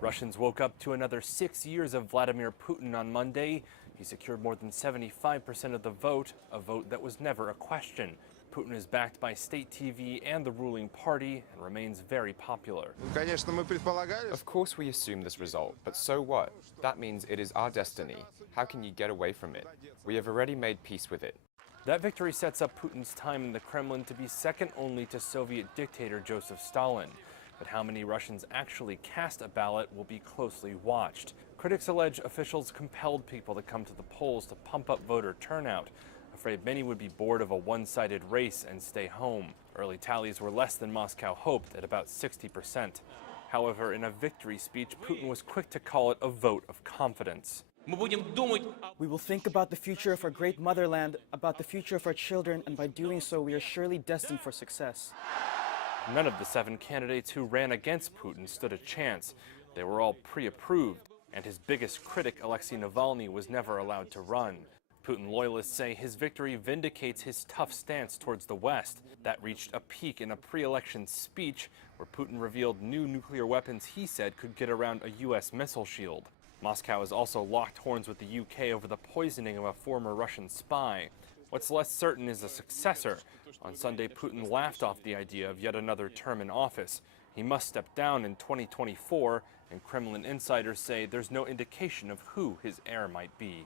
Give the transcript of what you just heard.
Russians woke up to another 6 years of Vladimir Putin on Monday. He secured more than 75% of the vote, a vote that was never a question. Putin is backed by state TV and the ruling party and remains very popular. Of course we assume this result, but so what? That means it is our destiny. How can you get away from it? We have already made peace with it. That victory sets up Putin's time in the Kremlin to be second only to Soviet dictator Joseph Stalin. But how many Russians actually cast a ballot will be closely watched. Critics allege officials compelled people to come to the polls to pump up voter turnout, afraid many would be bored of a one-sided race and stay home. Early tallies were less than Moscow hoped, at about 60%. However, in a victory speech, Putin was quick to call it a vote of confidence. We will think about the future of our great motherland, about the future of our children, and by doing so, we are surely destined for success. None of the 7 candidates who ran against Putin stood a chance. They were all pre-approved, and his biggest critic, Alexei Navalny, was never allowed to run. Putin loyalists say his victory vindicates his tough stance towards the West. That reached a peak in a pre-election speech where Putin revealed new nuclear weapons he said could get around a U.S. missile shield. Moscow has also locked horns with the UK over the poisoning of a former Russian spy. What's less certain is a successor. On Sunday, Putin laughed off the idea of yet another term in office. He must step down in 2024, and Kremlin insiders say there's no indication of who his heir might be.